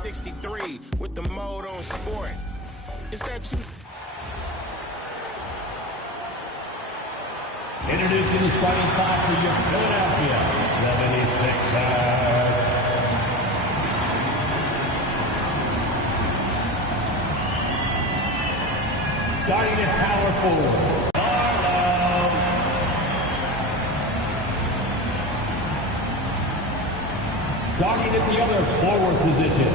63 with the mode on sport. Is that you? Introducing the starting five for your Philadelphia 76ers. Starting at power forward, Barlow. Starting at the other forward position,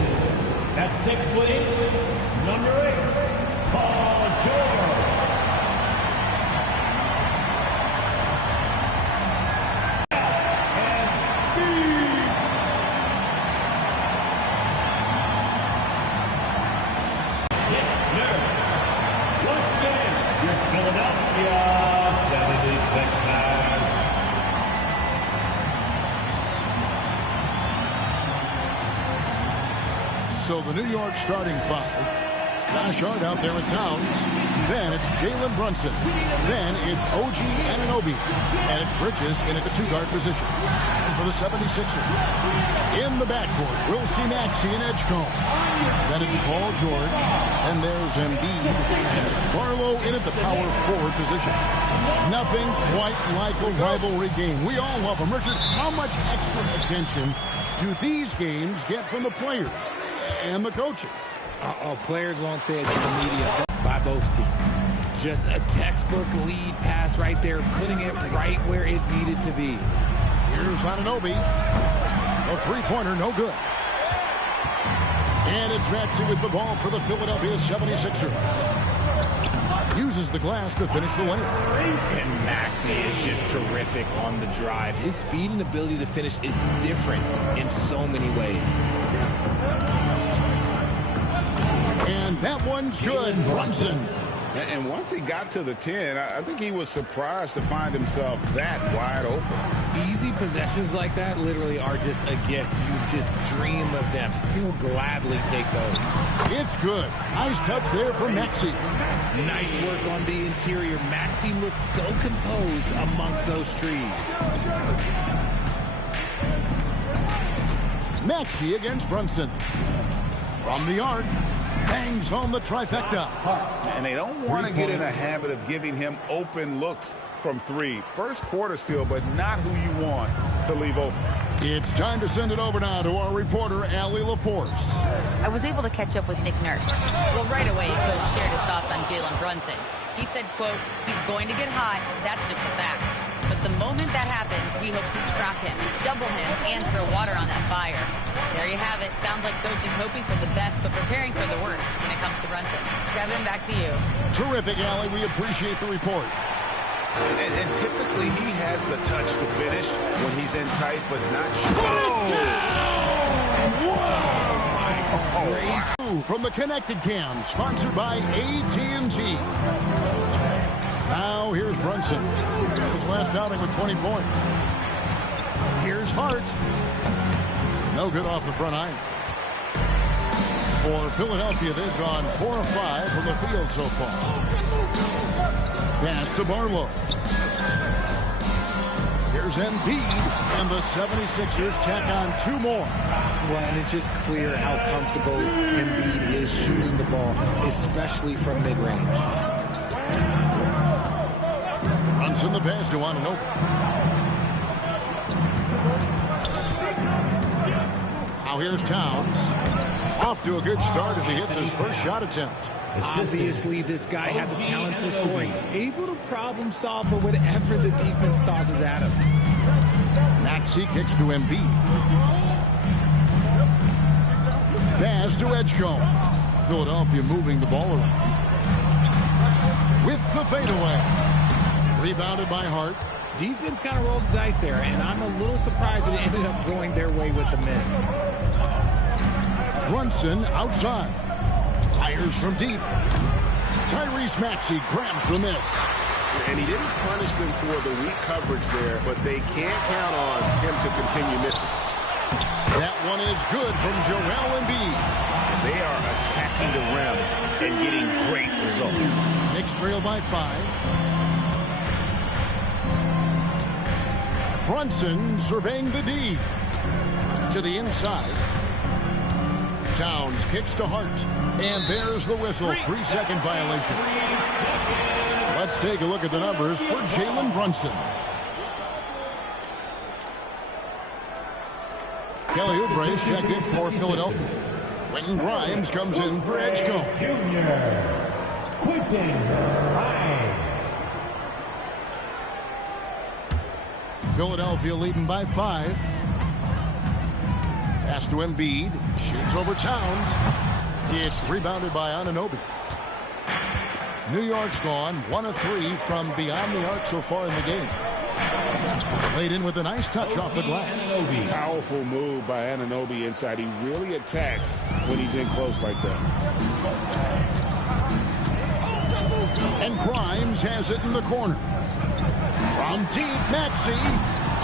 at 6'8", number 8, Paul George. So the New York starting five. Josh Hart out there at Towns. Then it's Jalen Brunson. Then it's OG Anunoby. And it's Bridges in at the two-guard position. And for the 76ers, in the backcourt, we'll see Maxey and Edgecombe. Then it's Paul George. And there's Embiid. And it's Barlow in at the power forward position. Nothing quite like a rivalry game. We all love them. Richard, how much extra attention do these games get from the players and the coaches? Players won't say it to the media by both teams. Just a textbook lead pass right there, putting it right where it needed to be. Here's Anunoby. A three-pointer, no good. And it's Maxey with the ball for the Philadelphia 76ers. Uses the glass to finish the winner. And Maxey is just terrific on the drive. His speed and ability to finish is different in so many ways. And that one's good, Brunson. And once he got to the 10, I think he was surprised to find himself that wide open. Easy possessions like that literally are just a gift. You just dream of them. He'll gladly take those. It's good. Nice touch there for Maxey. Nice work on the interior. Maxey looks so composed amongst those trees. Maxey against Brunson. From the arc. Bangs home the trifecta. And they don't want to get in a habit of giving him open looks from three. First quarter still, but not who you want to leave open. It's time to send it over now to our reporter, Allie LaForce. I was able to catch up with Nick Nurse. Well, right away, Coach shared his thoughts on Jalen Brunson. He said, quote, he's going to get hot. That's just a fact. But the moment that happens, we hope to trap him, double him, and throw water on that fire. There you have it. Sounds like Coach is hoping for the best, but preparing for the worst when it comes to Brunson. Kevin, back to you. Terrific, Allie. We appreciate the report. And typically he has the touch to finish when he's in tight, but not sure. Whoa! From the Connected Cam, sponsored by AT&T. Now here's Brunson. His last outing with 20 points. Here's Hart. No good off the front iron. For Philadelphia, they've gone 4 of 5 from the field so far. Pass to Barlow. Here's Embiid, and the 76ers tack on 2 more. Well, and it's just clear how comfortable Embiid is shooting the ball, especially from mid-range. Brunson the pass to Anunoby. Now here's Towns. Off to a good start as he hits his first shot attempt. Obviously, this guy has a talent for scoring. Able to problem solve for whatever the defense tosses at him. Maxey kicks to Embiid. Pass to Edgecombe. Philadelphia moving the ball around. With the fadeaway. Rebounded by Hart. Defense kind of rolled the dice there, and I'm a little surprised that it ended up going their way with the miss. Brunson outside. Fires from deep. Tyrese Maxey grabs the miss. And he didn't punish them for the weak coverage there, but they can't count on him to continue missing. That one is good from Joel Embiid. And they are attacking the rim and getting great results. Knicks trail by 5. Brunson surveying the D. To the inside. Towns kicks to Hart. And there's the whistle. 3-second violation. Let's take a look at the numbers for Jalen Brunson. Kelly Oubre checked in for Philadelphia. Quentin Grimes comes in for Edgecombe. Junior. Quentin Grimes. Philadelphia leading by 5. Pass to Embiid. Shoots over Towns. It's rebounded by Anunoby. New York's gone 1 of 3 from beyond the arc so far in the game. Played in with a nice touch off the glass. Powerful move by Anunoby inside. He really attacks when he's in close like that. And Grimes has it in the corner. From deep, Maxey.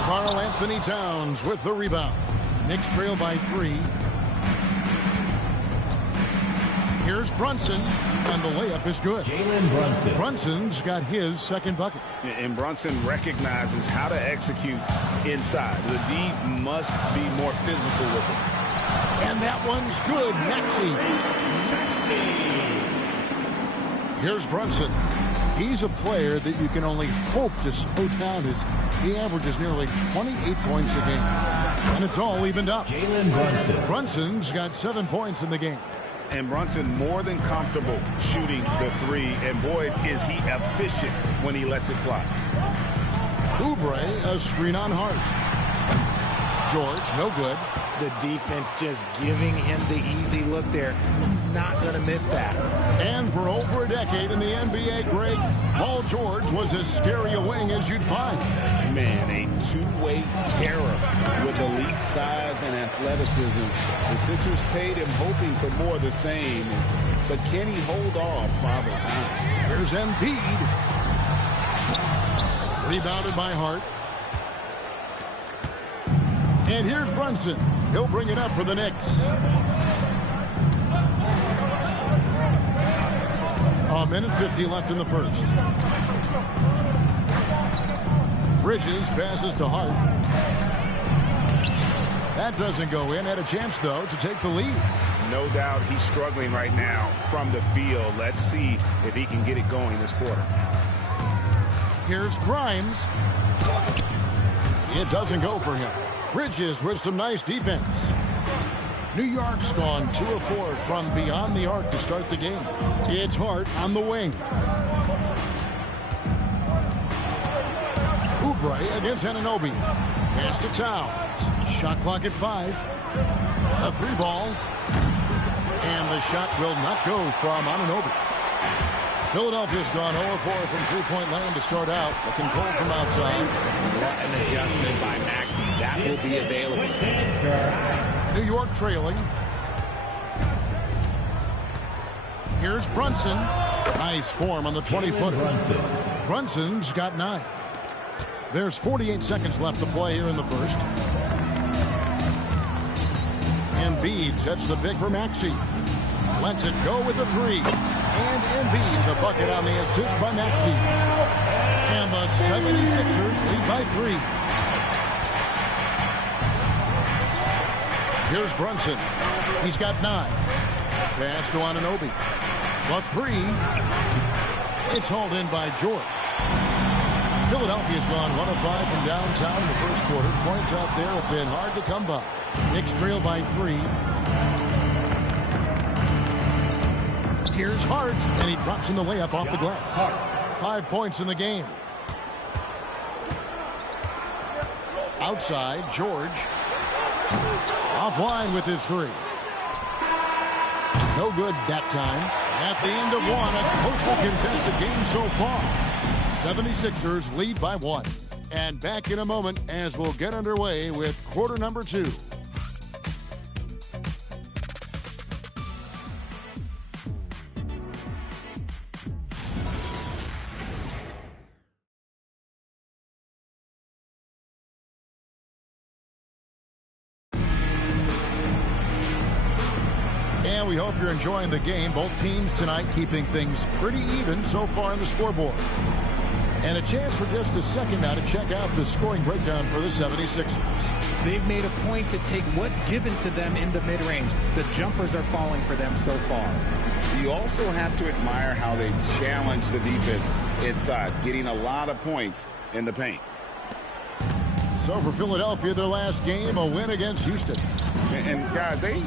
Karl Anthony Towns with the rebound. Knicks trail by 3. Here's Brunson, and the layup is good. Jalen Brunson. Brunson's got his second bucket. And Brunson recognizes how to execute inside. The D must be more physical with it. And that one's good. Maxey. Here's Brunson. He's a player that you can only hope to slow down as he averages nearly 28 points a game. And it's all evened up. Jalen Brunson. Brunson's got 7 points in the game. And Brunson more than comfortable shooting the 3. And boy, is he efficient when he lets it fly. Oubre, a screen on Hart. George, no good. The defense just giving him the easy look there. He's not going to miss that. And for over a decade in the NBA, Greg, Paul George was as scary a wing as you'd find. Man, a two-way terror with elite size and athleticism. The Sixers paid him hoping for more of the same. But can he hold off Father Time? Here's Embiid. Rebounded by Hart. And here's Brunson. He'll bring it up for the Knicks. A minute 50 left in the first. Bridges passes to Hart. That doesn't go in. Had a chance, though, to take the lead. No doubt he's struggling right now from the field. Let's see if he can get it going this quarter. Here's Grimes. It doesn't go for him. Bridges with some nice defense. New York's gone 2 of 4 from beyond the arc to start the game. It's Hart on the wing. Oubre against Anunoby. Pass to Towns. Shot clock at 5. A 3 ball. And the shot will not go from Anunoby. Philadelphia's gone 0 of 4 from 3-point land to start out. Looking cold from outside. What an adjustment by Maxey. That will be available. New York trailing. Here's Brunson. Nice form on the 20-footer. Brunson's got 9. There's 48 seconds left to play here in the first. Embiid sets the pick for Maxey. Lets it go with the 3. And Embiid, the bucket on the assist by Maxey. And the 76ers lead by 3. Here's Brunson. He's got 9. Pass to Anunoby. The 3. It's hauled in by George. Philadelphia's gone 1 of 5 from downtown in the first quarter. Points out there have been hard to come by. Knicks trail by 3. Here's Hart, and he drops in the layup off the glass. 5 points in the game. Outside, George. Offline with his 3. No good that time. At the end of 1, a closely contested game so far. 76ers lead by 1. And back in a moment as we'll get underway with quarter number 2. And we hope you're enjoying the game. Both teams tonight keeping things pretty even so far on the scoreboard. And a chance for just a second now to check out the scoring breakdown for the 76ers. They've made a point to take what's given to them in the mid-range. The jumpers are falling for them so far. You also have to admire how they challenge the defense inside, getting a lot of points in the paint. So for Philadelphia, their last game, a win against Houston. And guys, they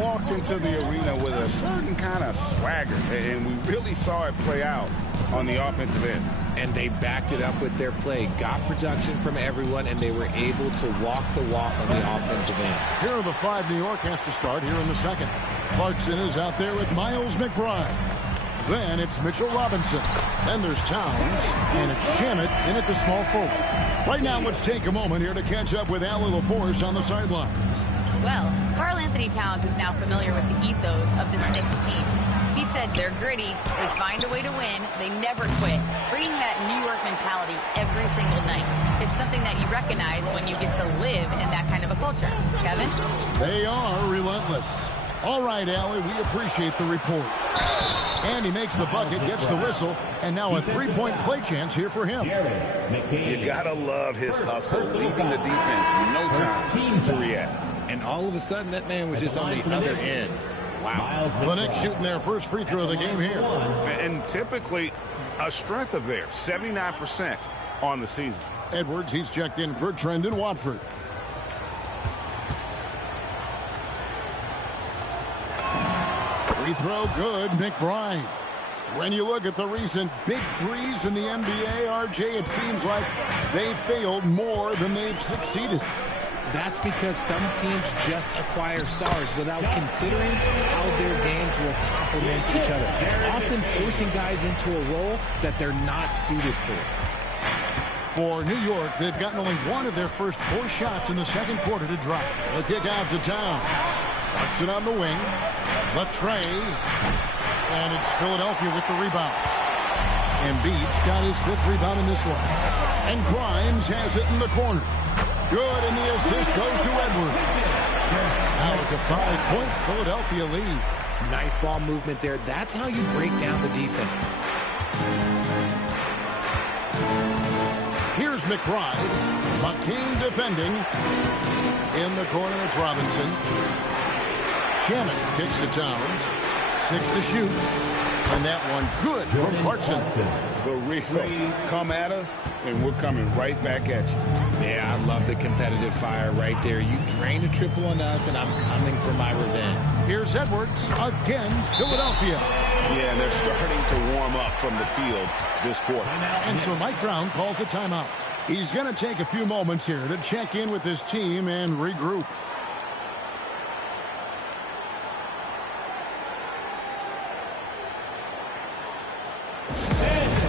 walked into the arena with a certain kind of swagger, and we really saw it play out on the offensive end. And they backed it up with their play, got production from everyone, and they were able to walk the walk on the offensive end. Here are the five New York has to start here in the second. Clarkson is out there with Miles McBride. Then it's Mitchell Robinson. Then there's Towns, and it's Shamet in at the small forward. Right now, let's take a moment here to catch up with Allie LaForce on the sidelines. Well, Karl Anthony Towns is now familiar with the ethos of this Knicks team. He said they're gritty, they find a way to win, they never quit, bringing that New York mentality every single night. It's something that you recognize when you get to live in that kind of a culture. Kevin? They are relentless. All right, Allie, we appreciate the report. And he makes the bucket, gets the whistle, and now a three-point play chance here for him. You gotta love his hustle, leaving the defense no time to react. And all of a sudden, that man was just on the other end. Wow. The Knicks shooting their first free throw of the game here. And typically, a strength of theirs, 79% on the season. Edwards, he's checked in for Trendon Watford. Free throw good, McBride. When you look at the recent big threes in the NBA, RJ, it seems like they've failed more than they've succeeded. That's because some teams just acquire stars without considering how their games will complement each other, often forcing guys into a role that they're not suited for. For New York, they've gotten only one of their first four shots in the second quarter to drop. The kick out to Towns. Clarkson on the wing. Latre. And it's Philadelphia with the rebound. Embiid's got his fifth rebound in this one. And Grimes has it in the corner. Good, and the assist goes to Edwards. Now it's a 5-point Philadelphia lead. Nice ball movement there. That's how you break down the defense. Here's McBride. McCain defending. In the corner, it's Robinson. Shamet kicks to Towns. 6 to shoot. And that one good from Clarkson. The real come at us, and we're coming right back at you. Yeah, I love the competitive fire right there. You drain a triple on us, and I'm coming for my revenge. Here's Edwards. Again, Philadelphia. Yeah, and they're starting to warm up from the field this quarter. And so Mike Brown calls a timeout. He's going to take a few moments here to check in with his team and regroup.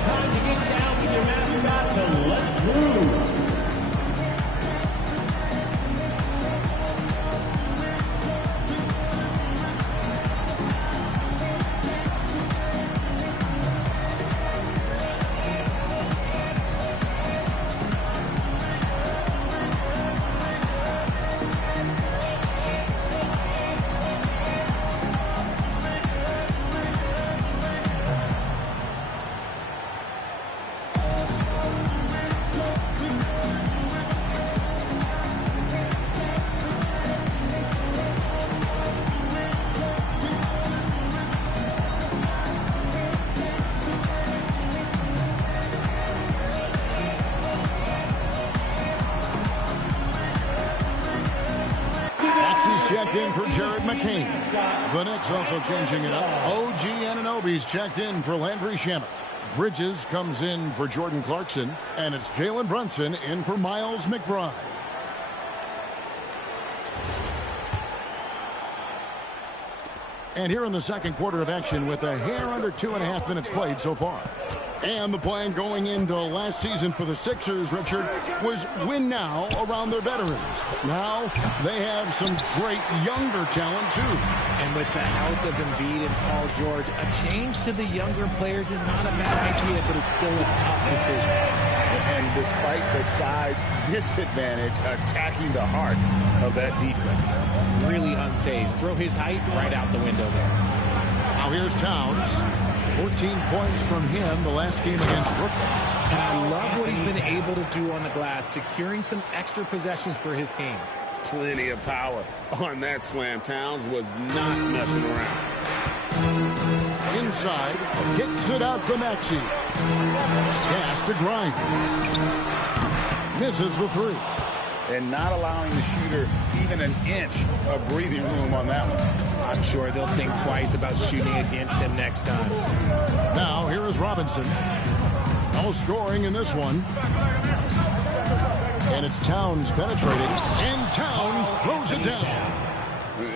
Time to get down with your mascot and let's move. Checked in for Jared McCain. The Knicks also changing it up. OG Anunoby's checked in for Landry Shamet. Bridges comes in for Jordan Clarkson. And it's Jalen Brunson in for Miles McBride. And here in the second quarter of action with a hair under 2.5 minutes played so far. And the plan going into last season for the Sixers, Richard, was win now around their veterans. Now they have some great younger talent, too. And with the health of Embiid and Paul George, a change to the younger players is not a bad idea, but it's still a tough decision. And despite the size disadvantage, attacking the heart of that defense. Really unfazed. Throw his height right out the window there. Now here's Towns. 14 points from him the last game against Brooklyn. And I love what he's been able to do on the glass, securing some extra possessions for his team. plenty of power on that slam. Towns was not messing around. Inside, kicks it out to Maxey. Pass to Grimes. Misses the three. And not allowing the shooter even an inch of breathing room on that one. I'm sure they'll think twice about shooting against him next time. Now, here is Robinson. No scoring in this one. And it's Towns penetrating. And Towns throws it down.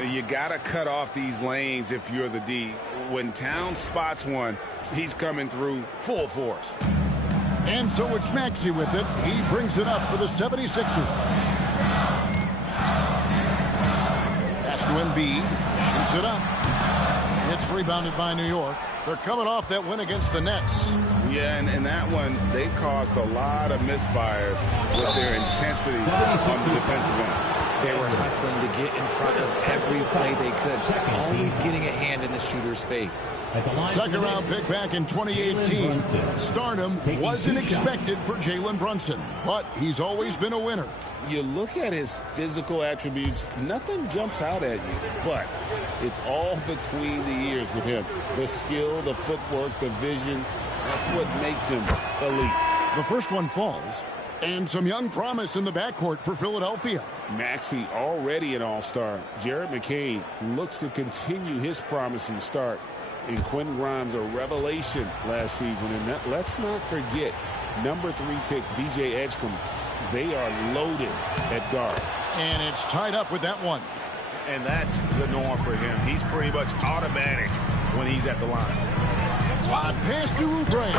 You got to cut off these lanes if you're the D. When Towns spots one, he's coming through full force. And so it's Maxey with it. He brings it up for the 76ers. Pass to Embiid. Shoots it up. It's rebounded by New York. They're coming off that win against the Nets. Yeah, and that one, they caused a lot of misfires with their intensity on the defensive end. They were hustling to get in front of every play they could, always getting a hand in the shooter's face. Second round pick back in 2018. Stardom wasn't expected for Jalen Brunson, but he's always been a winner. You look at his physical attributes, nothing jumps out at you, but it's all between the ears with him. The skill, the footwork, the vision, that's what makes him elite. The first one falls, and some young promise in the backcourt for Philadelphia. Maxey already an all-star. Jared McCain looks to continue his promising start. And Quentin Grimes, a revelation last season. And let's not forget, number 3 pick B.J. Edgecombe. They are loaded at guard. And it's tied up with that one. And that's the norm for him. He's pretty much automatic when he's at the line. Wide pass to Oubre.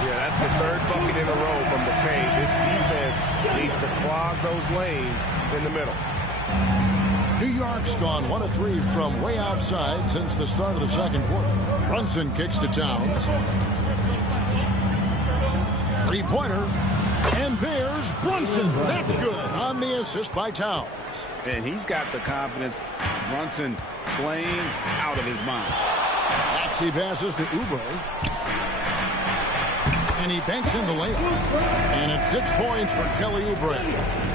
Yeah, that's the third bucket in a row from the paint. This defense needs to clog those lanes in the middle. New York's gone 1 of 3 from way outside since the start of the second quarter. Brunson kicks to Towns. Three-pointer. And there's Brunson. That's good on the assist by Towns. And he's got the confidence. Brunson playing out of his mind. Maxey passes to Oubre. And he banks in the layup. And it's 6 points for Kelly Oubre.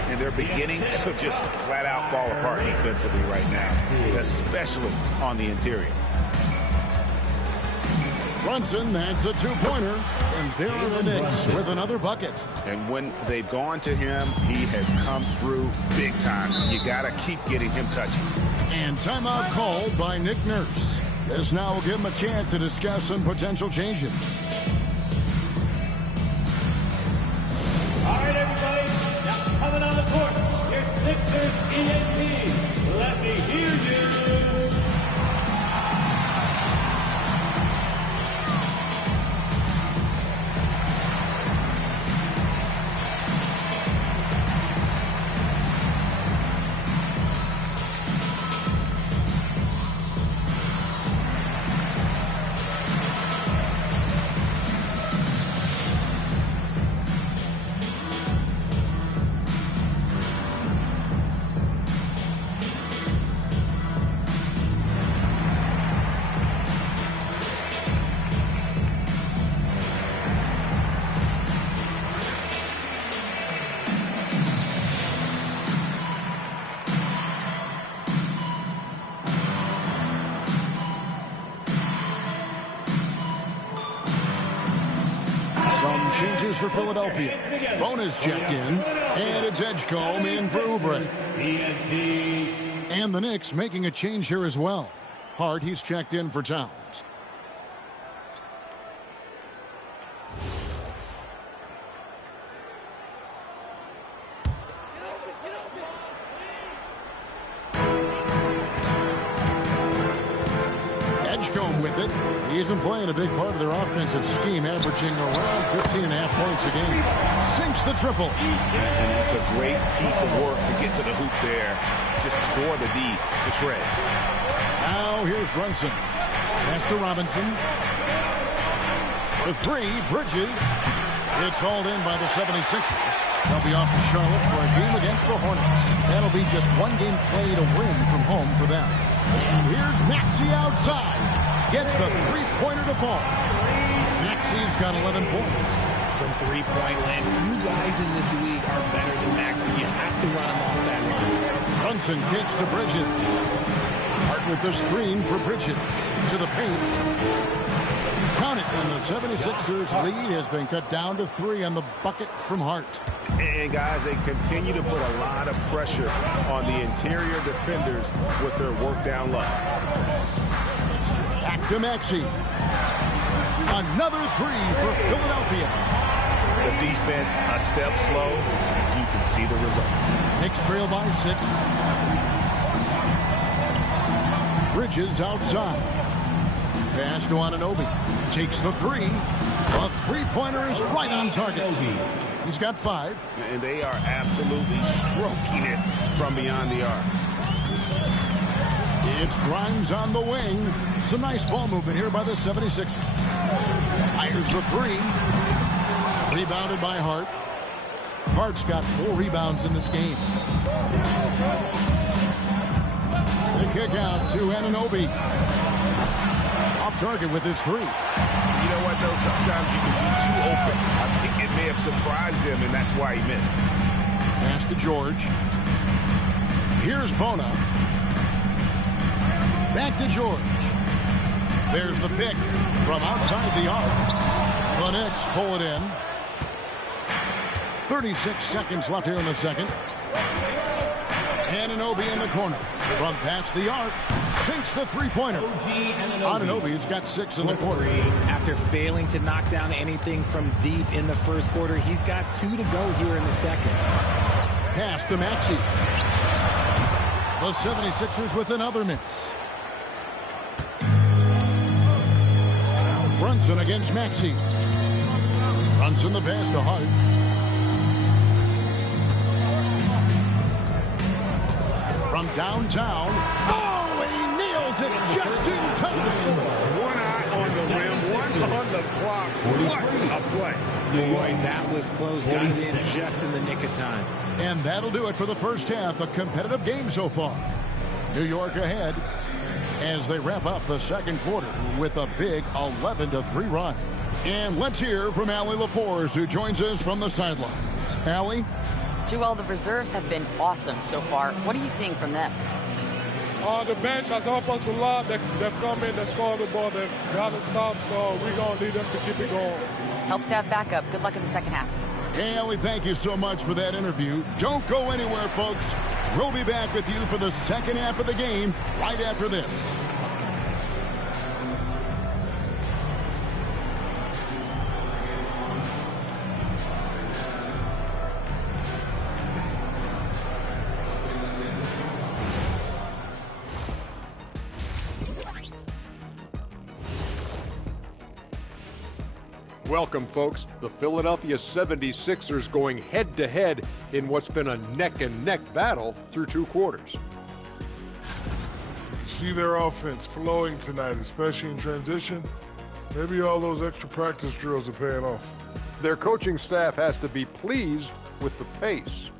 And they're beginning to just flat out fall apart defensively right now, especially on the interior. Brunson, that's a 2-pointer. And there are the Knicks with another bucket. And when they've gone to him, he has come through big time. You got to keep getting him touches. And timeout called by Nick Nurse. This now will give him a chance to discuss some potential changes. All right, everybody. Now coming on the court, your Sixers ENT. Let me hear you. Changes for Philadelphia. Bonus checked in, and it's Edgecombe in for Oubre. And the Knicks making a change here as well. Hart, he's checked in for Towns. Edgecombe with it. He's been playing a big part of their offensive scheme, averaging around 15.5 points a game. Sinks the triple. And it's a great piece of work to get to the hoop there. Just tore the D to shreds. Now here's Brunson. Pass to Robinson. The 3, Bridges. It's hauled in by the 76ers. They'll be off to Charlotte for a game against the Hornets. That'll be just 1 game played away from home for them. And here's Maxey outside. Gets the 3-pointer to fall. Maxey's got 11 points. From 3-point land, few guys in this league are better than Maxey. You have to run him off that line. Brunson kicks to Bridges. Hart with the screen for Bridges. To the paint. Count it, and the 76ers lead has been cut down to 3 on the bucket from Hart. And guys, they continue to put a lot of pressure on the interior defenders with their work down low. Back to Maxey. Another 3 for Philadelphia. The defense a step slow. You can see the results. Knicks trail by 6. Bridges outside. Pass to Anunoby. Takes the 3. A three-pointer is right on target. He's got 5. And they are absolutely stroking it from beyond the arc. It's Grimes on the wing. Some nice ball movement here by the 76ers. Fires the 3. Rebounded by Hart. Hart's got 4 rebounds in this game. The kick out to Anunoby. Off target with his 3. You know what, though? Sometimes you can be too open. I think it may have surprised him, and that's why he missed. Pass to George. Here's Bona. Back to George. There's the pick from outside the arc. The Knicks pull it in. 36 seconds left here in the second. Anunoby in the corner. From past the arc. Sinks the three-pointer. Anunoby's got 6 in the quarter. After failing to knock down anything from deep in the first quarter, he's got 2 to go here in the second. Pass to Maxey. The 76ers with another miss. Brunson against Maxey. Brunson the pass to Hart. From downtown. Oh, he nails it just in time. One eye on the rim, one on the clock. What a play. Boy, that was close. Got it in just in the nick of time. And that'll do it for the first half. A competitive game so far. New York ahead as they wrap up the second quarter with a big 11-3 run. And let's hear from Allie LaForce, who joins us from the sidelines. Allie? Joel, the reserves have been awesome so far. What are you seeing from them? The bench has helped us a lot. They've come in, they scored the ball, they've got to stop, so we're going to need them to keep it going. Helps to have backup. Good luck in the second half. Hey, Allie, thank you so much for that interview. Don't go anywhere, folks. We'll be back with you for the second half of the game right after this. Welcome, folks. The Philadelphia 76ers going head-to-head in what's been a neck-and-neck battle through 2 quarters. See their offense flowing tonight, especially in transition. Maybe all those extra practice drills are paying off. Their coaching staff has to be pleased with the pace.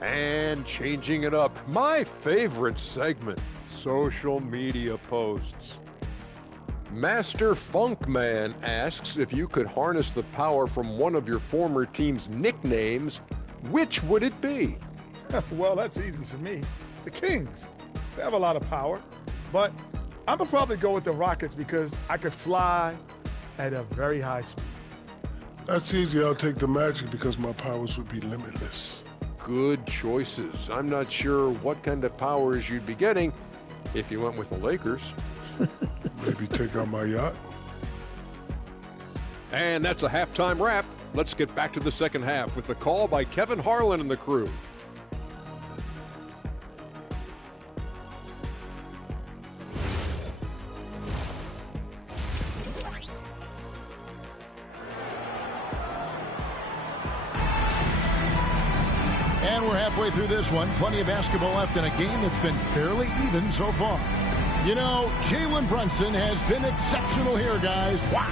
And changing it up, my favorite segment, social media posts. Master Funkman asks if you could harness the power from one of your former team's nicknames, which would it be? Well, that's easy for me. The Kings. They have a lot of power. But I'm going to probably go with the Rockets because I could fly at a very high speed. That's easy. I'll take the Magic because my powers would be limitless. Good choices. I'm not sure what kind of powers you'd be getting if you went with the Lakers. Maybe take out my yacht. And that's a halftime wrap. Let's get back to the second half with the call by Kevin Harlan and the crew. And we're halfway through this one. Plenty of basketball left in a game that's been fairly even so far. You know, Jalen Brunson has been exceptional here, guys. Wow.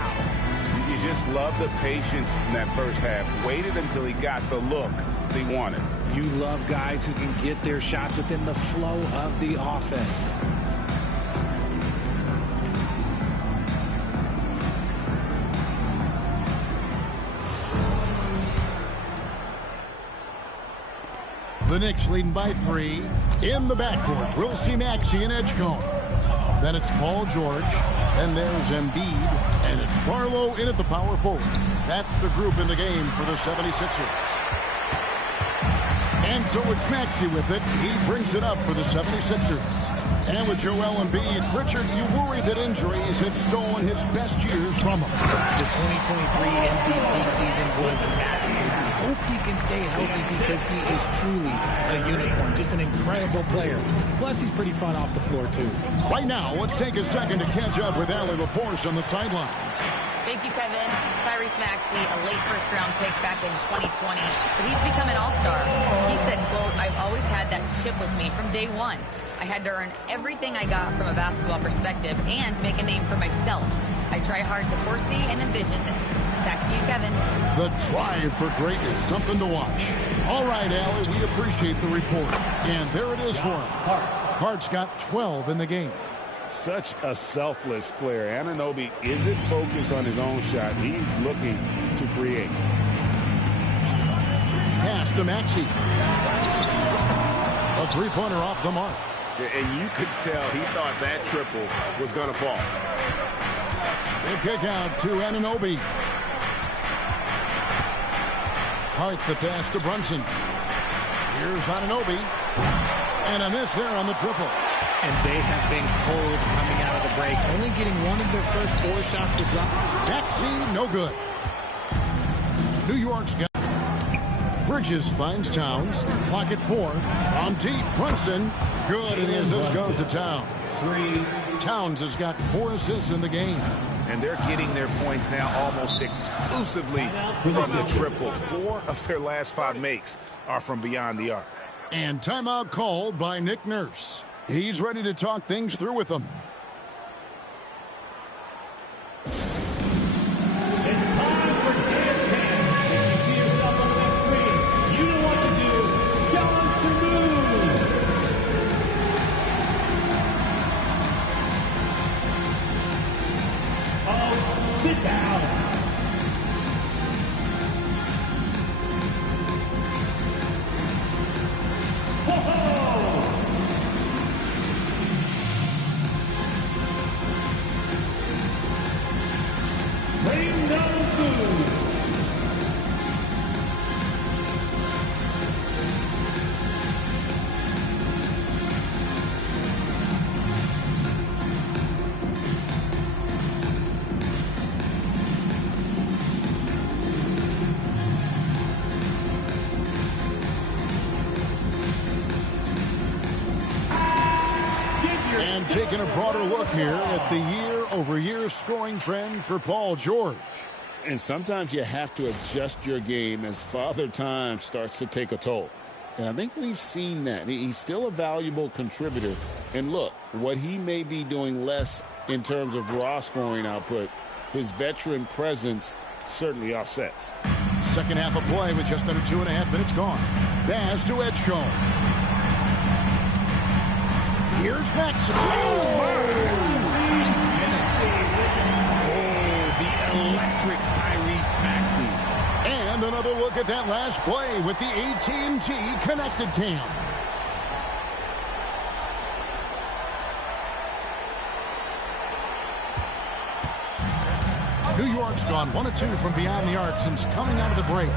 You just love the patience in that first half. Waited until he got the look they wanted. You love guys who can get their shots within the flow of the offense. The Knicks leading by 3. In the backcourt, we'll see Maxey and Edgecombe. Then it's Paul George. Then there's Embiid. And it's Barlow in at the power forward. That's the group in the game for the 76ers. And so it's Maxey with it. He brings it up for the 76ers. And with Joel Embiid, Richard, you worry that injuries have stolen his best years from him. The 2023 MVP season was immaculate. I hope he can stay healthy because he is truly a unicorn. Just an incredible player. Plus, he's pretty fun off the floor, too. Right now, let's take a second to catch up with Allie LaForce on the sidelines. Thank you, Kevin. Tyrese Maxey, a late first-round pick back in 2020, but he's become an all-star. He said, quote, "I've always had that chip with me from day one. I had to earn everything I got from a basketball perspective and make a name for myself. I try hard to foresee and envision this." Back to you, Kevin. The drive for greatness, something to watch. All right, Allie, we appreciate the report. And there it is for him. Hart's got 12 in the game. Such a selfless player. Anunoby isn't focused on his own shot. He's looking to create. Pass to Maxey. A three-pointer off the mark. And you could tell he thought that triple was going to fall. The kick out to Anunoby. Hart the pass to Brunson. Here's Anunoby. And a miss there on the triple. And they have been cold coming out of the break. Only getting one of their first 4 shots to drop. Maxey, no good. New York's got Bridges finds Towns. Clock at 4. On deep, Brunson. Good, and the assist goes to Towns. Towns has got 4 assists in the game. And they're getting their points now almost exclusively from the triple. 4 of their last 5 makes are from beyond the arc. And timeout called by Nick Nurse. He's ready to talk things through with them. It's time for campaign. If you see yourself on that screen, you know what to do. Tell us to move. Oh, sit down. Whoa! Rain down food. And taking a broader look here at the year-over-year scoring trend for Paul George. And sometimes you have to adjust your game as Father Time starts to take a toll. And I think we've seen that. He's still a valuable contributor. And look, what he may be doing less in terms of raw scoring output, his veteran presence certainly offsets. Second half of play with just under 2.5 minutes gone. Pass to Edgecombe. Here's Maxey. Oh, the electric Tyrese Maxey. And another look at that last play with the AT&T connected cam. New York's gone 1 of 2 from beyond the arc since coming out of the break.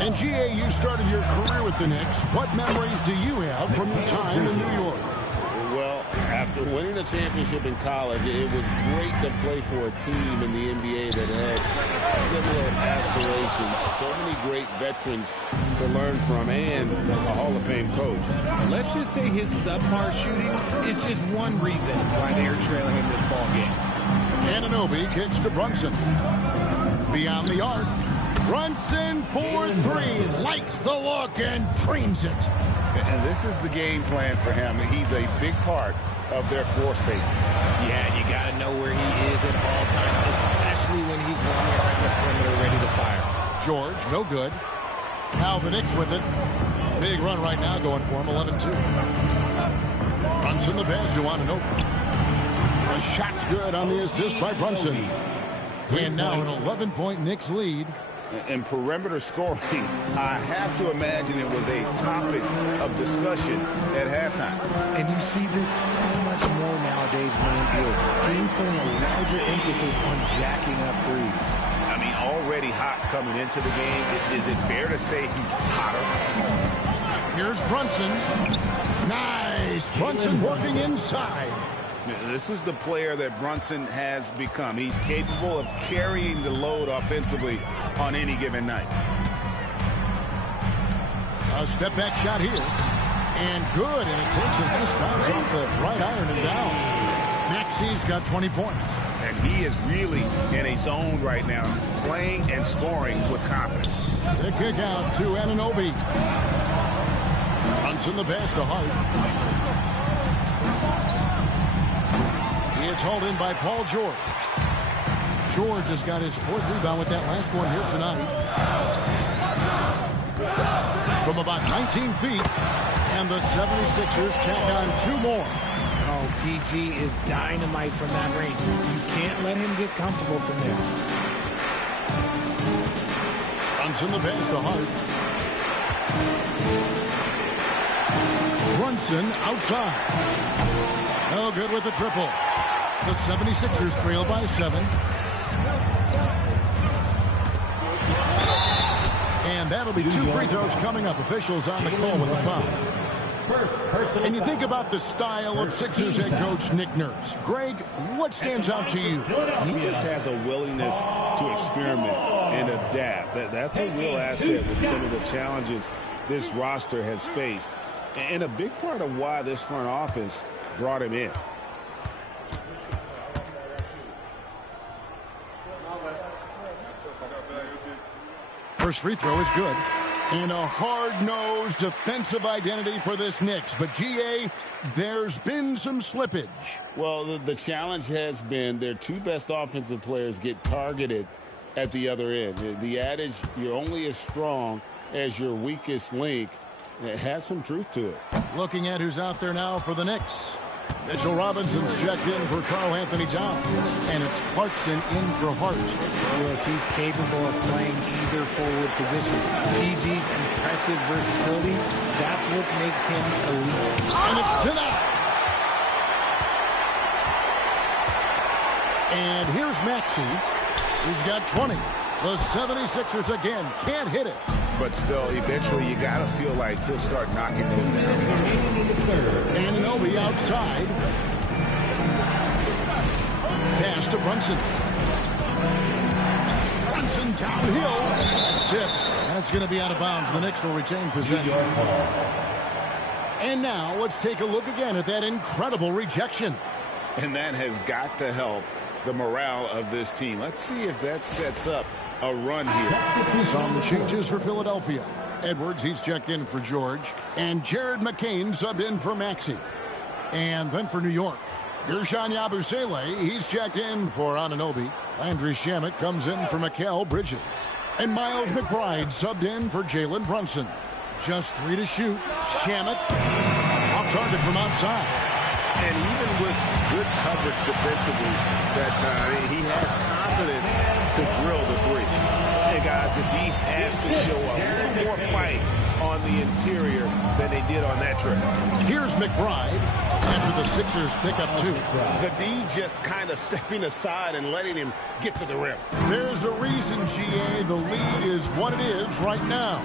And GA, you started your career with the Knicks. What memories do you have from your time in New York? Well, after winning a championship in college, it was great to play for a team in the NBA that had similar aspirations. So many great veterans to learn from and a Hall of Fame coach. Let's just say his subpar shooting is just one reason why they're trailing in this ball game. Anunoby kicks to Brunson. Beyond the arc. Brunson for 3. Likes the look and trains it. And this is the game plan for him. He's a big part of their floor space. Yeah, you got to know where he is at all times, especially when he's running around the perimeter ready to fire. George, no good. Now the Knicks with it. Big run right now going for him, 11-2. Brunson the pass to Anunoby. The shot's good on the assist by Brunson. And now an 11-point Knicks lead And perimeter scoring, I have to imagine it was a topic of discussion at halftime. And you see this so much more nowadays in the NBA. Teams putting a larger emphasis on jacking up threes. I mean, already hot coming into the game. Is it fair to say he's hotter? Here's Brunson. Nice. Brunson working inside. This is the player that Brunson has become. He's capable of carrying the load offensively on any given night. A step-back shot here. And good, and it takes a nice bounce off the right iron and down. Maxey's got 20 points. And he is really in a zone right now, playing and scoring with confidence. The kick out to Anunoby. Brunson the pass to Hart. It's hauled in by Paul George. George has got his 4th rebound with that last one here tonight. From about 19 feet, and the 76ers tack on 2 more. Oh, PG is dynamite from that range. You can't let him get comfortable from there. Brunson the pass to Hart. Brunson outside. No good with the triple. The 76ers trail by 7. And that'll be 2 free throws coming up. Officials on the call with the foul. And you think about the style of Sixers head coach Nick Nurse. Greg, what stands out to you? He just has a willingness to experiment and adapt. That's a real asset with some of the challenges this roster has faced. And a big part of why this front office brought him in. First free throw is good. And a hard-nosed defensive identity for this Knicks. But, G.A., there's been some slippage. Well, the challenge has been their 2 best offensive players get targeted at the other end. The adage, you're only as strong as your weakest link, it has some truth to it. Looking at who's out there now for the Knicks. Mitchell Robinson's checked in for Karl Anthony Towns. And it's Clarkson in for Hart. Look, he's capable of playing either forward position. PG's impressive versatility, that's what makes him elite. And it's to that. And here's Maxey. He's got 20. The 76ers again can't hit it. But still, eventually, you got to feel like he'll start knocking those down. Anunoby outside. Pass to Brunson. Brunson downhill. It's tipped. That's going to be out of bounds. The Knicks will retain possession. And now let's take a look again at that incredible rejection. And that has got to help the morale of this team. Let's see if that sets up a run here. Some changes for Philadelphia. Edwards, he's checked in for George. And Jared McCain subbed in for Maxey. And then for New York, Gershon Yabusele, he's checked in for Anunoby. Landry Shamet comes in for Mikal Bridges. And Miles McBride subbed in for Jalen Brunson. Just 3 to shoot. Shamet off target from outside. And even with good coverage defensively that time, he has confidence to drill the 3. Hey guys, the D has to show a little more fight on the interior than they did on that trip. Here's McBride after the Sixers pick up 2. The D just kind of stepping aside and letting him get to the rim. There's a reason, GA, the lead is what it is right now.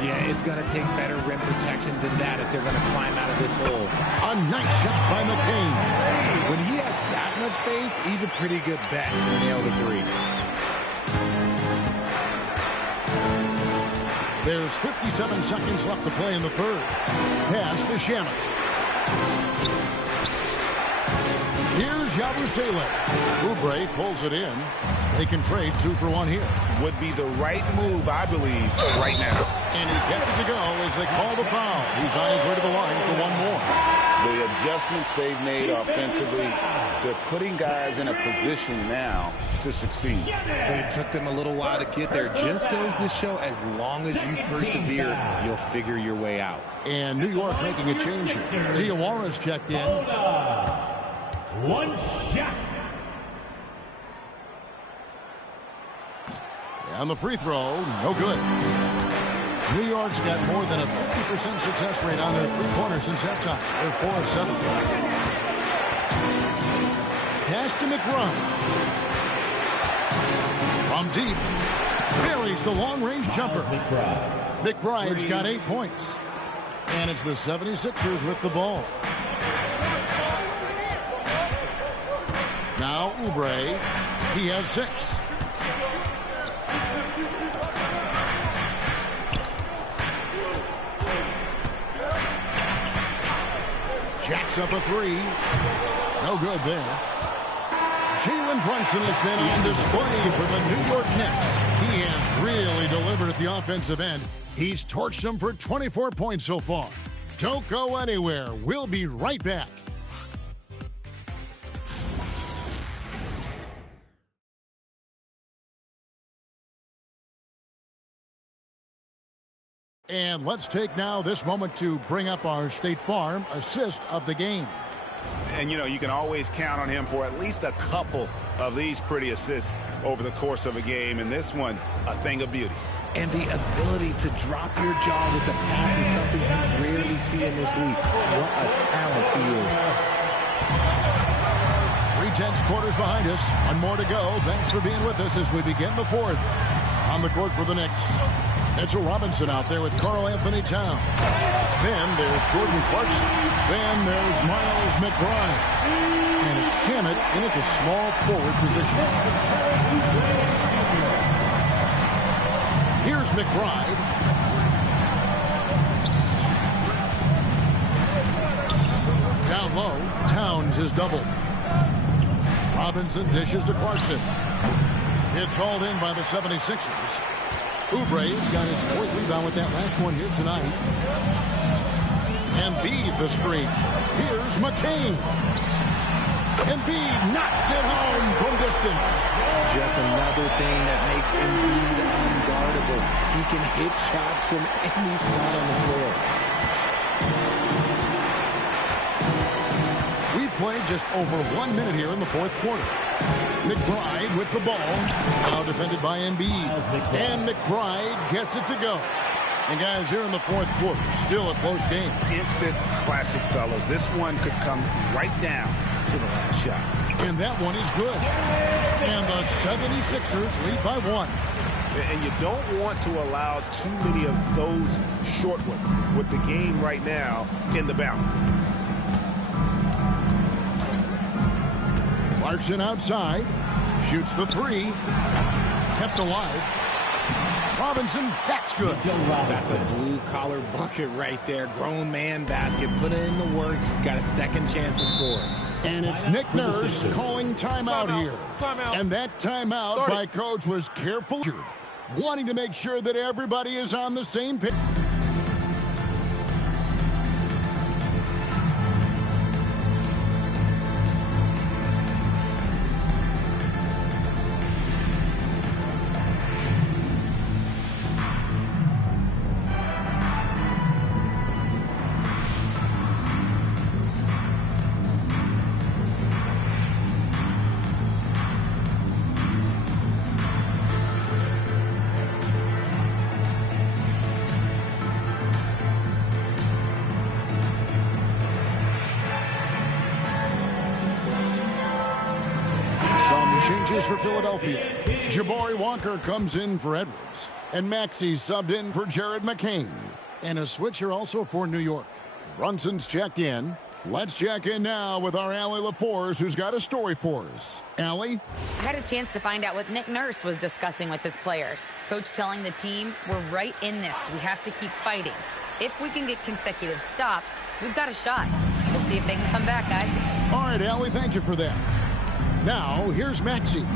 Yeah, it's going to take better rim protection than that if they're going to climb out of this hole. A nice shot by McCain. When he has that much space, he's a pretty good bet to nail the 3. There's 57 seconds left to play in the third. Pass to Shamet. Here's Yabusele. Oubre pulls it in. They can trade 2 for 1 here. Would be the right move, I believe, right now. And he gets it to go as they call the foul. He's on his way to the line for 1 more. The adjustments they've made offensively, they're putting guys in a position now to succeed. But it took them a little while to get there. Just goes to show, as long as you persevere, you'll figure your way out. And New York making a change here. Diawara's checked in. 1 shot. And the free throw, no good. New York's got more than a 50% success rate on their three-pointers since halftime. They're 4 of 7. Pass to McBride. From deep, buries the long-range jumper. McBride's got 8 points. And it's the 76ers with the ball. Now Oubre, he has 6. Jacks up a 3. No good there. Jalen Brunson has been on display for the New York Knicks. He has really delivered at the offensive end. He's torched them for 24 points so far. Don't go anywhere. We'll be right back. And let's take now this moment to bring up our State Farm assist of the game. And, you know, you can always count on him for at least a couple of these pretty assists over the course of a game. And this one, a thing of beauty. And the ability to drop your jaw with the pass is something you rarely see in this league. What a talent he is. 3/10 quarters behind us. One more to go. Thanks for being with us as we begin the fourth. On the court for the Knicks, Mitchell Robinson out there with Karl Anthony Towns. Then there's Jordan Clarkson. Then there's Miles McBride. And it's Shamet in at the small forward position. Here's McBride. Down low, Towns is doubled. Robinson dishes to Clarkson. It's hauled in by the 76ers. Oubre's got his 4th rebound with that last one here tonight. Embiid the screen. Here's McCain. Embiid knocks it home from distance. Just another thing that makes Embiid unguardable. He can hit shots from any spot on the floor. We've played just over 1 minute here in the fourth quarter. McBride with the ball. Now defended by Embiid. And McBride gets it to go. And guys, here in the fourth quarter, still a close game. Instant classic, fellas. This one could come right down to the last shot. And that one is good. And the 76ers lead by 1. And you don't want to allow too many of those short ones with the game right now in the balance. Clarkson outside. Shoots the 3. Kept alive. Robinson, that's good. That's a blue-collar bucket right there. Grown man basket. Put in the work. Got a second chance to score. And it's Nick Nurse calling timeout here. And that timeout by Coach was careful, wanting to make sure that everybody is on the same page. Changes for Philadelphia. Jabari Walker comes in for Edwards. And Maxey subbed in for Jared McCain. And a switcher also for New York. Brunson's checked in. Let's check in now with our Allie LaForce, who's got a story for us. Allie? I had a chance to find out what Nick Nurse was discussing with his players. Coach telling the team, we're right in this. We have to keep fighting. If we can get consecutive stops, we've got a shot. We'll see if they can come back, guys. All right, Allie, thank you for that. Now, here's Maxey.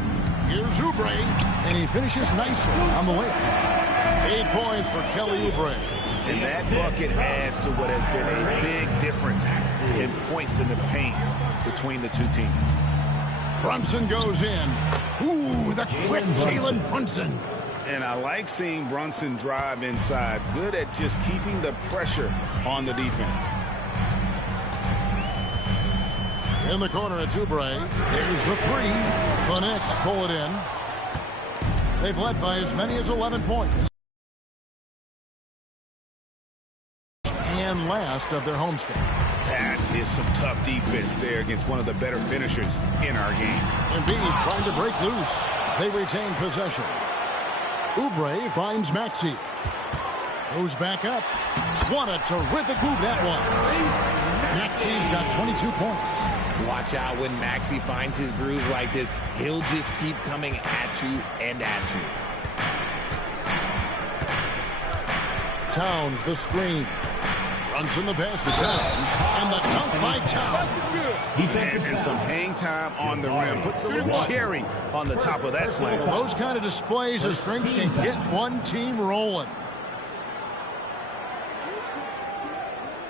Here's Oubre, and he finishes nicely on the layup. 8 points for Kelly Oubre. And that bucket adds to what has been a big difference in points in the paint between the two teams. Brunson goes in. Ooh, the quick Jalen Brunson. And I like seeing Brunson drive inside. Good at just keeping the pressure on the defense. In the corner, it's Oubre. There's the 3. The Knicks pull it in. They've led by as many as 11 points. And last of their homestand. That is some tough defense there against one of the better finishers in our game. Embiid trying to break loose. They retain possession. Oubre finds Maxey. Goes back up. What a terrific move that was. Maxey's got 22 points. Watch out when Maxey finds his groove like this. He'll just keep coming at you and at you. Towns, the screen. Runs in the pass to Towns. And the dunk by Towns. And some hang time on the rim. Puts a little cherry on the top of that slam. Those kind of displays of strength can get one team rolling.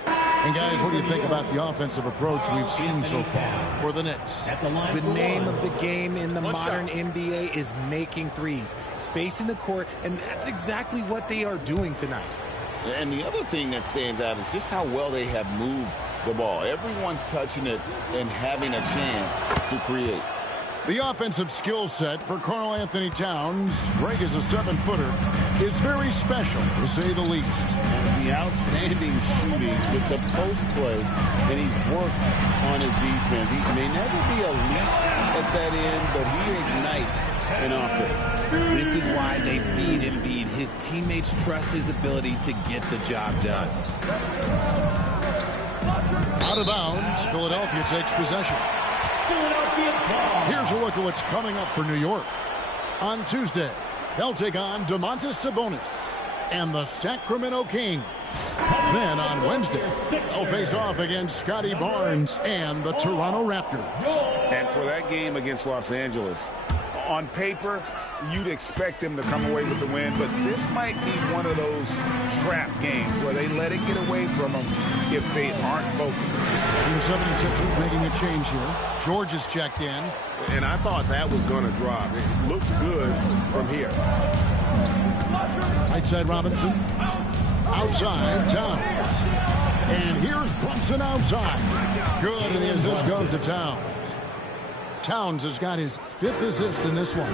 And guys, what do you think about the offensive approach we've seen so far for the Knicks? The name of the game in the modern NBA is making threes, spacing the court, and that's exactly what they are doing tonight. And the other thing that stands out is just how well they have moved the ball. Everyone's touching it and having a chance to create. The offensive skill set for Karl Anthony Towns, Greg is a 7-footer, is very special, to say the least. And the outstanding shooting with the post play, and he's worked on his defense. He may never be elite at that end, but he ignites an offense. This is why they feed Embiid. His teammates trust his ability to get the job done. Out of bounds, Philadelphia takes possession. Here's a look at what's coming up for New York. On Tuesday, they'll take on Domantas Sabonis and the Sacramento Kings. Then on Wednesday, they'll face off against Scotty Barnes and the Toronto Raptors. And for that game against Los Angeles, on paper, you'd expect them to come away with the win, but this might be one of those trap games where they let it get away from them if they aren't focused. And the 76ers making a change here. George is checked in. And I thought that was going to drop. It looked good from here. Right side Robinson. Outside Towns. And here's Brunson outside. Good, and the assist goes to Towns. Towns has got his 5th assist in this one.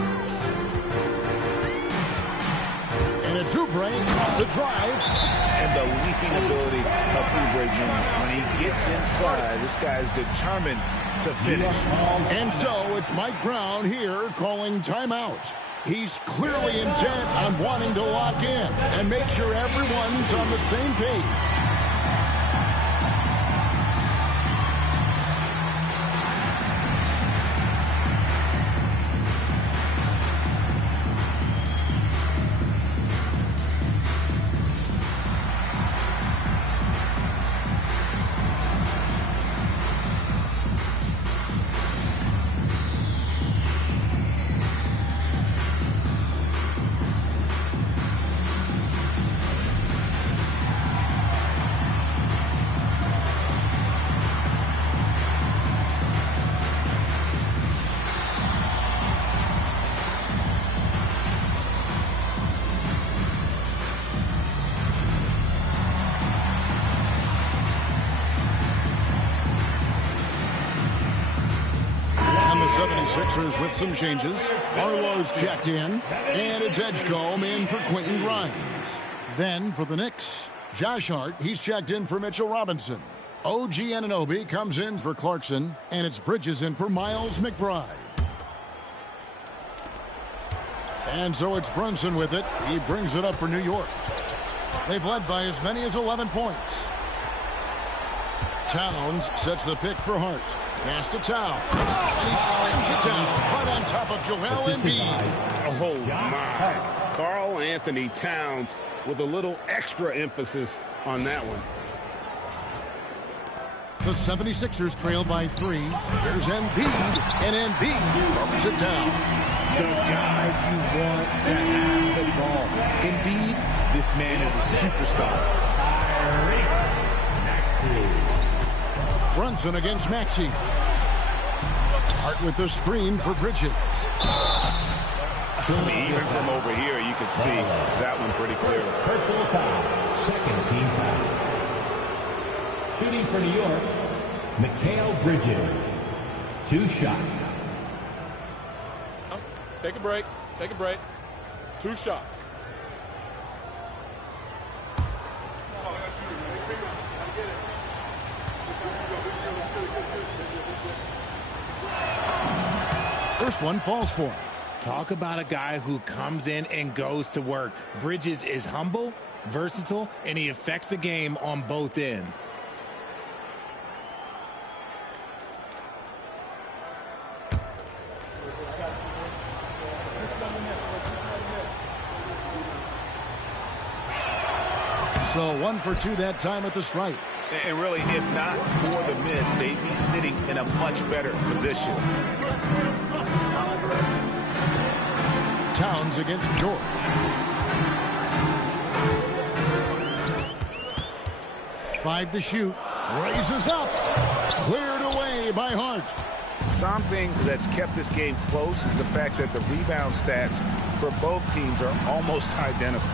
And a Oubre off the drive. And the leaping ability of Oubre Jr. When he gets inside, this guy's determined to finish. And so it's Mike Brown here calling timeout. He's clearly intent on wanting to lock in and make sure everyone's on the same page. And the 76ers with some changes. Arlo's checked in, and it's Edgecombe in for Quentin Grimes. Then for the Knicks, Josh Hart, he's checked in for Mitchell Robinson. OG Anunoby comes in for Clarkson, and it's Bridges in for Miles McBride. And so it's Brunson with it. He brings it up for New York. They've led by as many as 11 points. Towns sets the pick for Hart. Pass to Towns. And he slams it down right on top of Joel Embiid. Oh, my. Karl Anthony Towns with a little extra emphasis on that one. The 76ers trail by 3. Here's Embiid, and Embiid throws it down. The guy you want to have the ball. Embiid, this man is a superstar. Brunson against Maxey. Hart with the screen for Bridges. I mean, even from over here, you can see that one pretty clearly. Personal foul. Second team foul. Shooting for New York, Mikal Bridges. 2 shots. Take a break. Take a break. 2 shots. First one falls for him. Talk about a guy who comes in and goes to work. Bridges is humble, versatile, and he affects the game on both ends. So 1 for 2 that time at the stripe. And really, if not for the miss, they'd be sitting in a much better position. Towns against George. Five to shoot. Raises up. Cleared away by Hart. Something that's kept this game close is the fact that the rebound stats for both teams are almost identical.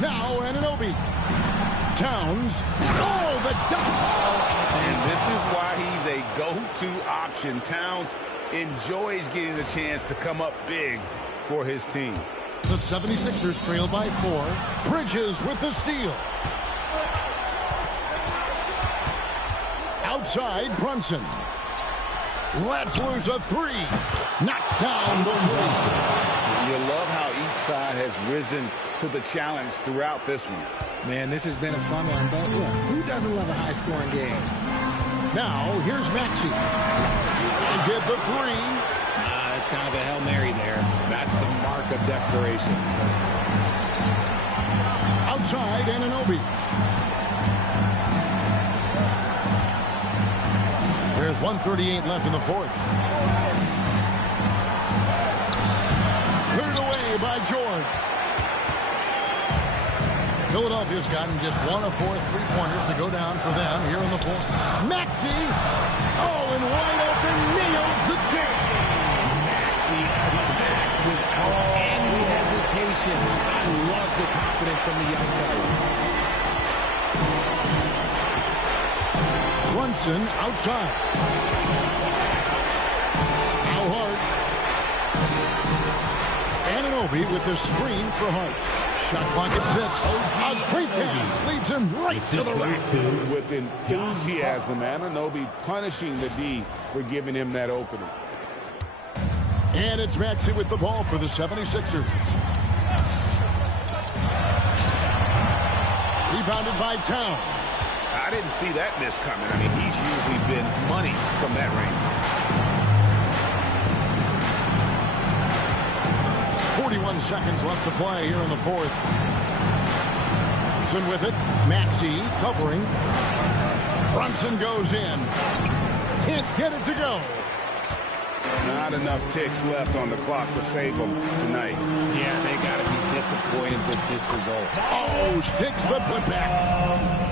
Now Anunoby. Towns. Oh, the dunk. And this is why he's a go-to option. Towns enjoys getting the chance to come up big for his team. The 76ers trail by 4. Bridges with the steal. Outside, Brunson. Lets loose a 3. Knocks down the 3. You love how each side has risen to the challenge throughout this one. Man, this has been a fun one, but look, who doesn't love a high-scoring game? Now, here's Maxey. Get the 3. It's kind of a Hail Mary there. That's the mark of desperation. Outside, Anunoby. There's 1:38 left in the fourth. Cleared away by George. Philadelphia's gotten just 1 of 4 3-pointers to go down for them here in the fourth. Maxey. Oh, and wide open, nails the kick. Maxey attacked without any hesitation. I love the confidence from the young fella. Brunson outside. Now Hart. Anunoby with the screen for Hart. Shot clock at 6. A great pass leads him right to the rack. With enthusiasm, Anunoby punishing the D for giving him that opening. And it's Maxey with the ball for the 76ers. Rebounded by Towns. I didn't see that miss coming. I mean, he's usually been money from that range. 41 seconds left to play here in the fourth. Brunson with it. Maxey covering. Brunson goes in. Can't get it to go. Not enough ticks left on the clock to save them tonight. Yeah, they got to be disappointed with this result. Oh, sticks the putback.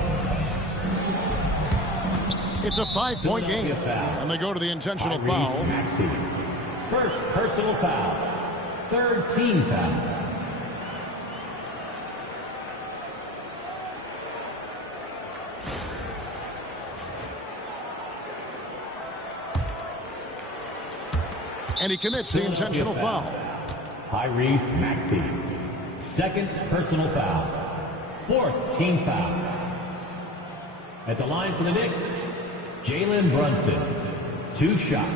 It's a 5-point game, and they go to the intentional foul. First personal foul. Third team foul. And he commits the intentional foul. Tyrese Maxey. Second personal foul. Fourth team foul. At the line for the Knicks, Jalen Brunson. 2 shots.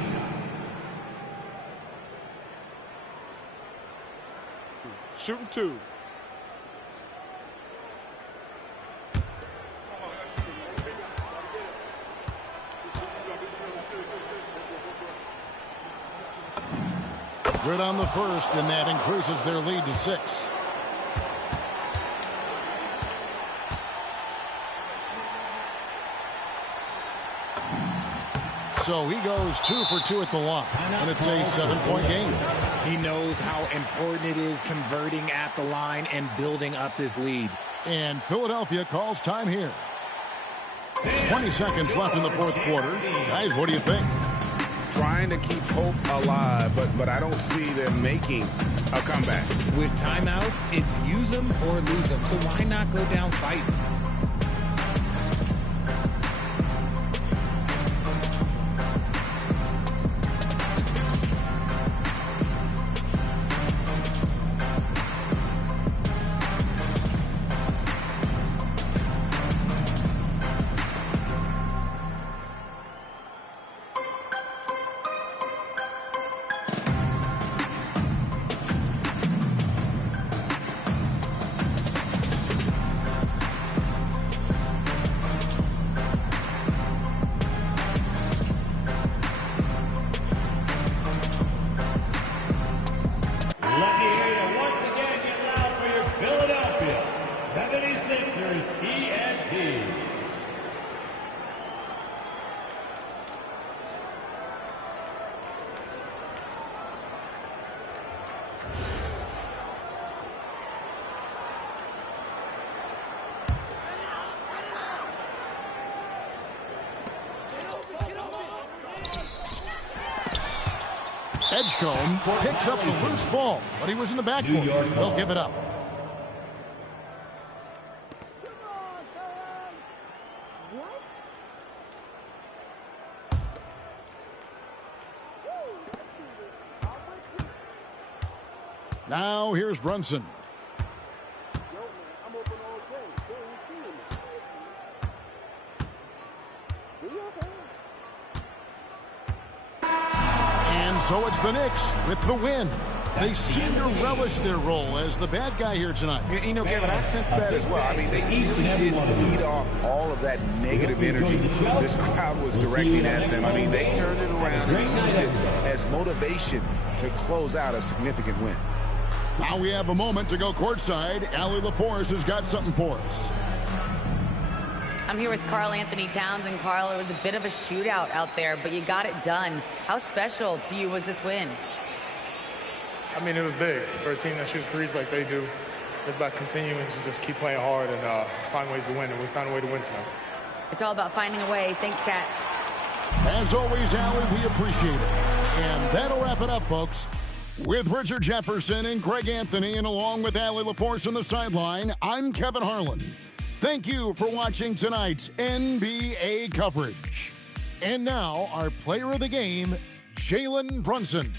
Shooting 2. Good on the first, and that increases their lead to 6. So he goes 2 for 2 at the line, and it's a 7-point game. He knows how important it is converting at the line and building up this lead. And Philadelphia calls time here. 20 seconds left in the fourth quarter. Guys, what do you think? Trying to keep hope alive, but I don't see them making a comeback. With timeouts, it's use them or lose them. So why not go down fighting? Edgecombe picks up the loose ball, but he was in the backcourt. They'll give it up. Now here's Brunson. And so it's the Knicks with the win. They seem to relish their role as the bad guy here tonight. You know, Kevin, I sense that as well. I mean, they really did feed off all of that negative energy this crowd was directing at them. I mean, they turned it around and used it as motivation to close out a significant win. Now we have a moment to go courtside. Allie LaForce has got something for us. I'm here with Karl Anthony Towns, and Karl, it was a bit of a shootout out there, but you got it done. How special to you was this win? I mean, it was big. For a team that shoots threes like they do, it's about continuing to just keep playing hard and find ways to win, and we found a way to win tonight. It's all about finding a way. Thanks, Kat. As always, Allie, we appreciate it. And that'll wrap it up, folks. With Richard Jefferson and Greg Anthony, and along with Allie LaForce on the sideline, I'm Kevin Harlan. Thank you for watching tonight's NBA coverage. And now, our player of the game, Jalen Brunson.